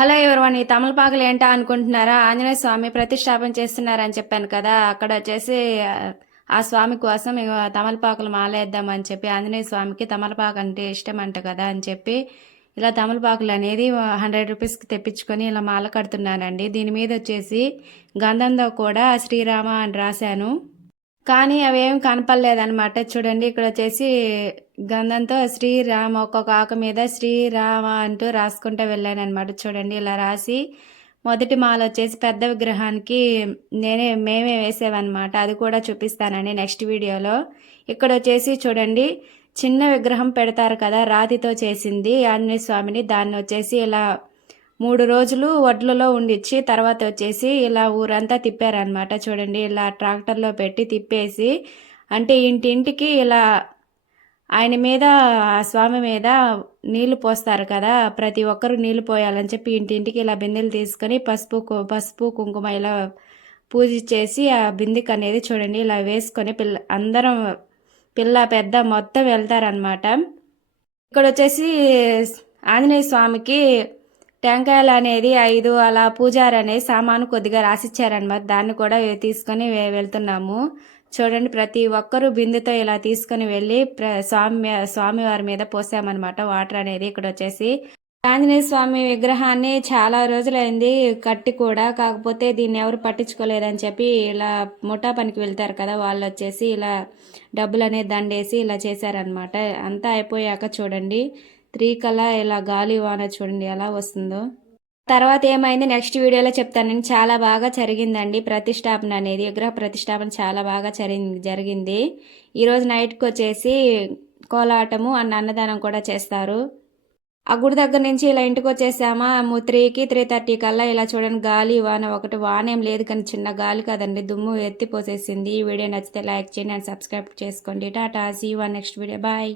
Hello everyone, ఈ తమలపాకులు ఏంటా అనుకుంటున్నారా? ఆంజనేయ స్వామి ప్రతిష్టాపన చేస్తున్నారని చెప్పాను కదా. అక్కడ వచ్చేసి ఆ స్వామి కోసం తమలపాకులు మాలేద్దామని చెప్పి, ఆంజనేయ స్వామికి తమలపాకు అంటే ఇష్టం అంట కదా అని చెప్పి ఇలా తమలపాకులు అనేది 100 రూపీస్కి తెప్పించుకొని ఇలా మాల కడుతున్నానండి. దీని మీద వచ్చేసి గంధంతో కూడా శ్రీరామ అని రాశాను, కానీ అవేం కనపడలేదన్నమాట. చూడండి, ఇక్కడ వచ్చేసి గంధంతో శ్రీరామ ఒక్కొక్క ఆకు మీద శ్రీరామ అంటూ రాసుకుంటూ వెళ్ళాను అనమాట. చూడండి, ఇలా రాసి మొదటి మాల వచ్చేసి పెద్ద విగ్రహానికి మేమే వేసేవన్నమాట. అది కూడా చూపిస్తానండి నెక్స్ట్ వీడియోలో. ఇక్కడ వచ్చేసి చూడండి, చిన్న విగ్రహం పెడతారు కదా, రాతితో చేసింది ఆంజనేయ స్వామిని. దాన్ని వచ్చేసి ఇలా 3 రోజులు వడ్లలో ఉండిచ్చి తర్వాత వచ్చేసి ఇలా ఊరంతా తిప్పారనమాట. చూడండి, ఇలా ట్రాక్టర్లో పెట్టి తిప్పేసి, అంటే ఇంటింటికి ఇలా ఆయన మీద, ఆ స్వామి మీద నీళ్లు పోస్తారు కదా, ప్రతి ఒక్కరు నీళ్లు పోయాలని చెప్పి ఇంటింటికి ఇలా బిందెలు తీసుకొని పసుపు కుంకుమ ఇలా పూజ చేసి ఆ బిందెకి అనేది చూడండి ఇలా వేసుకొని అందరం పిల్ల పెద్ద మొత్తం వెళ్తారనమాట. ఇక్కడ వచ్చేసి ఆంజనేయ స్వామికి టెంకాయలు అనేది 5 అలా పూజారి అనేది సామాను కొద్దిగా రాసిచ్చారనమాట. దాన్ని కూడా తీసుకొని వెళ్తున్నాము. చూడండి, ప్రతి ఒక్కరూ బిందెతో ఇలా తీసుకొని వెళ్ళి స్వామివారి మీద పోసామన్నమాట వాటర్ అనేది. ఇక్కడ వచ్చేసి ఆంజనేయ స్వామి విగ్రహాన్ని చాలా రోజులైంది కట్టి కూడా, కాకపోతే దీన్ని ఎవరు పట్టించుకోలేదని చెప్పి ఇలా ముఠా పనికి వెళ్తారు కదా, వాళ్ళు వచ్చేసి ఇలా డబ్బులు అనేది దండేసి ఇలా చేశారనమాట. అంతా అయిపోయాక చూడండి 3 కల్లా ఇలా గాలి వాన చూడండి ఎలా వస్తుందో. తర్వాత ఏమైంది నెక్స్ట్ వీడియోలో చెప్తాను. చాలా బాగా జరిగిందండి ప్రతిష్టాపన అనేది, విగ్రహ ప్రతిష్టాపన చాలా బాగా జరిగింది. ఈరోజు నైట్కి వచ్చేసి కోలాటము అన్నదానం కూడా చేస్తారు. ఆ గుడి దగ్గర నుంచి ఇలా ఇంటికి వచ్చేసామా 3కి 3:30 కల్లా. ఇలా చూడండి, గాలి వాన ఒకటి, వాన ఏం లేదు కానీ చిన్న గాలి కదండి, దుమ్ము ఎత్తిపోసేసింది. ఈ వీడియో నచ్చితే లైక్ చేయండి అండ్ సబ్స్క్రైబ్ చేసుకోండి. Tata, see you on next video, bye.